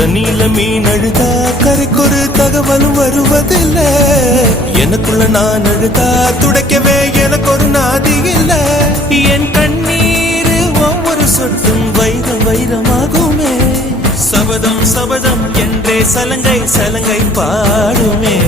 தண்ணியில மீன் அழுதா கரைக்கொரு தகவலும் வருவதில்லை. எனக்குள்ள நான் அழுதா துடைக்கவே எனக்கு ஒரு நாதி இல்ல. என் கண்ணீர் ஒவ்வொரு சொட்டும் வைரம் வைரமாகுமே. சபதம் சபதம் என்றே சலங்கை சலங்கை பாடுமே.